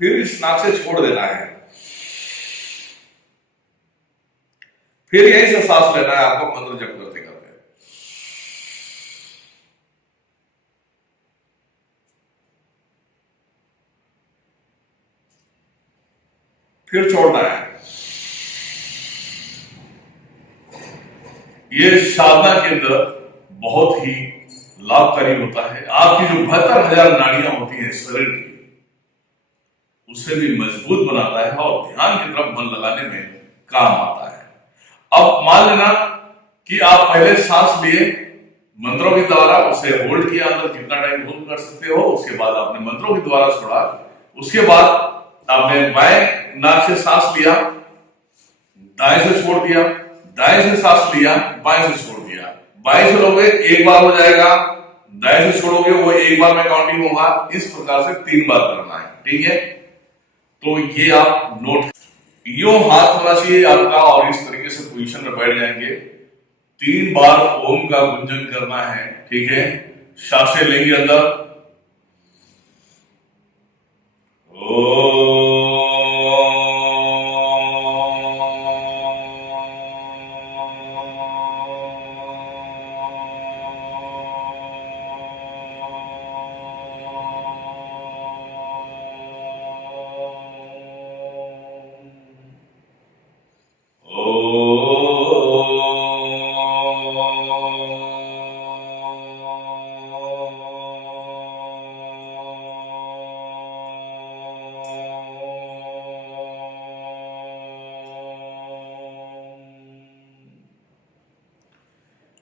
फिर इस नाक से छोड़ देना है, फिर यहीं से सांस लेना है आपको मंत्र जप करते करते। फिर छोड़ना है। ये साधना के अंदर बहुत ही लाभकारी होता है। आपकी जो 72,000 नाड़ियां होती हैं शरीर की, उसे भी मजबूत बनाता है और ध्यान की तरफ मन लगाने में काम आता है। अब मान लेना कि आप पहले सांस लिए मंत्रों के द्वारा, उसे होल्ड किया, अंदर कितना टाइम होल्ड कर सकते हो, उसके बाद आपने मंत्रों के द्वारा छोड़ा, उसके बाद आपने बाएं नाक से सांस लिया, दाएं से छोड़ दिया, दाएं से सांस लिया, बाएं से छोड़ दिया। बाएं से लोगे एक बार हो जाएगा, दाएं से छोड़ोगे वो एक बार में काउंटिंग होगा। इस प्रकार से 3 बार करना है, ठीक है। तो ये आप नोट, यो हाथ होना चाहिए आपका और इस तरीके से पोजीशन में बैठ जाएंगे। 3 बार ओम का गुंजन करना है, ठीक है। सांसें लेंगे अंदर,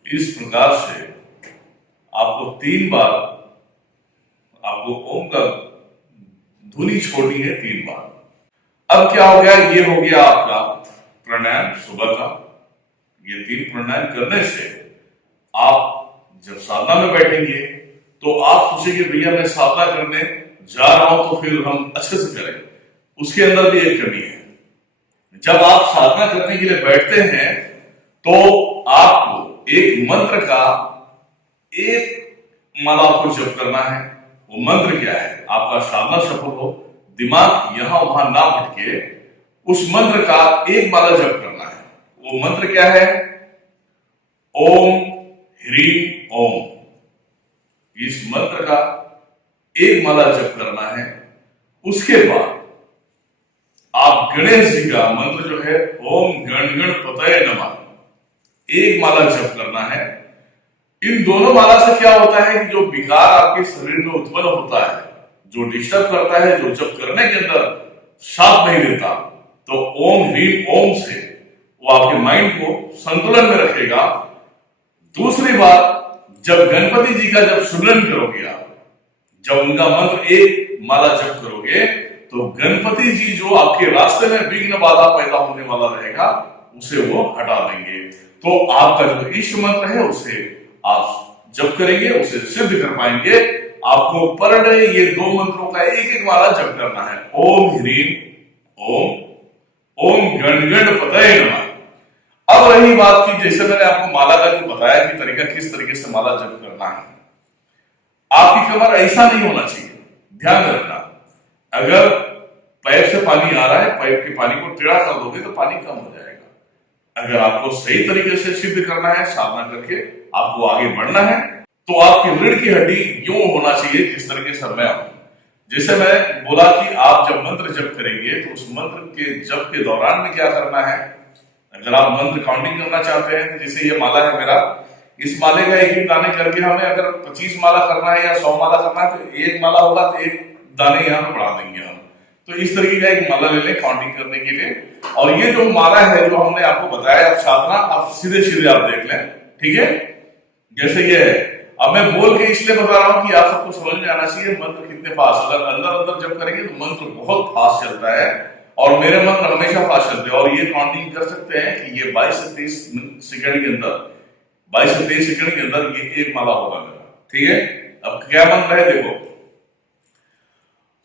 इस प्रकार से आपको 3 बार आपको ओम का ध्वनि छोड़नी है, 3 बार। अब क्या हो गया, ये हो गया आपका प्राणायाम सुबह का। ये 3 प्राणायाम करने से आप जब साधना में बैठेंगे तो आप सोचेंगे भैया मैं साधना करने जा रहा हूं तो फिर हम अच्छे से करें। उसके अंदर भी एक कमी है, जब आप साधना करने के लिए बैठते हैं तो आपको एक मंत्र का एक माला आपको जप करना है। वो मंत्र क्या है, आपका साधना सफल हो, दिमाग यहां वहां ना भटके, उस मंत्र का एक माला जप करना है। वो मंत्र क्या है, ओम ह्रीम ओम। इस मंत्र का एक माला जप करना है। उसके बाद आप गणेश जी का मंत्र जो है ओम गण गणपतये नमः, एक माला जप करना है। इन दोनों माला से क्या होता है कि जो विकार आपके शरीर में उत्पन्न होता है, जो डिस्टर्ब करता है, जो जप करने के अंदर साथ नहीं देता, तो ओम ह्रीम ओम से वो आपके माइंड को संतुलन में रखेगा। दूसरी बात, जब गणपति जी का जब सुमिरन करोगे आप, जब उनका मंत्र एक माला जप करोगे तो गणपति जी जो आपके रास्ते में विघ्न बाधा पैदा होने वाला रहेगा उसे वो हटा देंगे। तो आपका जो इष्ट मंत्र है उसे आप जप करेंगे, उसे सिद्ध कर पाएंगे। आपको पर डे ये 2 मंत्रों का एक एक माला जप करना है, ओम ह्रीम ओम, ओम गण गणपतये नमः। अब रही बात की, जैसे मैंने आपको माला का जो बताया कि तरीका किस तरीके से माला जप करना है, आपकी कमर ऐसा नहीं होना चाहिए, ध्यान रखना। अगर पाइप से पानी आ रहा है, पाइप के पानी को टेढ़ा कर दोगे तो पानी कम हो जाएगा। अगर आपको सही तरीके से सिद्ध करना है, साधना करके आपको आगे बढ़ना है, तो आपकी रीढ़ की हड्डी यूं होना चाहिए जिस तरीके से मैं हूं। जैसे मैं बोला कि आप जब मंत्र जप करेंगे तो उस मंत्र के जप के दौरान में क्या करना है, अगर आप मंत्र काउंटिंग करना चाहते हैं, जैसे ये माला है मेरा, इस माले का एक एक दाने करके हमें अगर 25 माला करना है या 100 माला करना है तो एक माला होगा तो एक दाने यहाँ पे बढ़ा देंगे हम। तो इस तरीके का एक माला ले लें काउंटिंग करने के लिए। और ये जो माला है जो हमने आपको बताया, आप साधना आप सीधे सीधे आप देख लें, ठीक है। जैसे ये है, अब मैं बोल के इसलिए बता रहा हूं कि आप सबको समझ में आना चाहिए मंत्र कितने फास्ट, अगर अंदर अंदर जब करेंगे तो मंत्र बहुत फास्ट चलता है और मेरे मंत्र हमेशा फास्ट चलते हैं। और ये काउंटिंग कर सकते हैं कि ये 22 से 23 सेकंड के अंदर, 22 से 23 सेकंड के अंदर ये एक माला होगा मेरा, ठीक है। अब क्या मंत्र है देखो,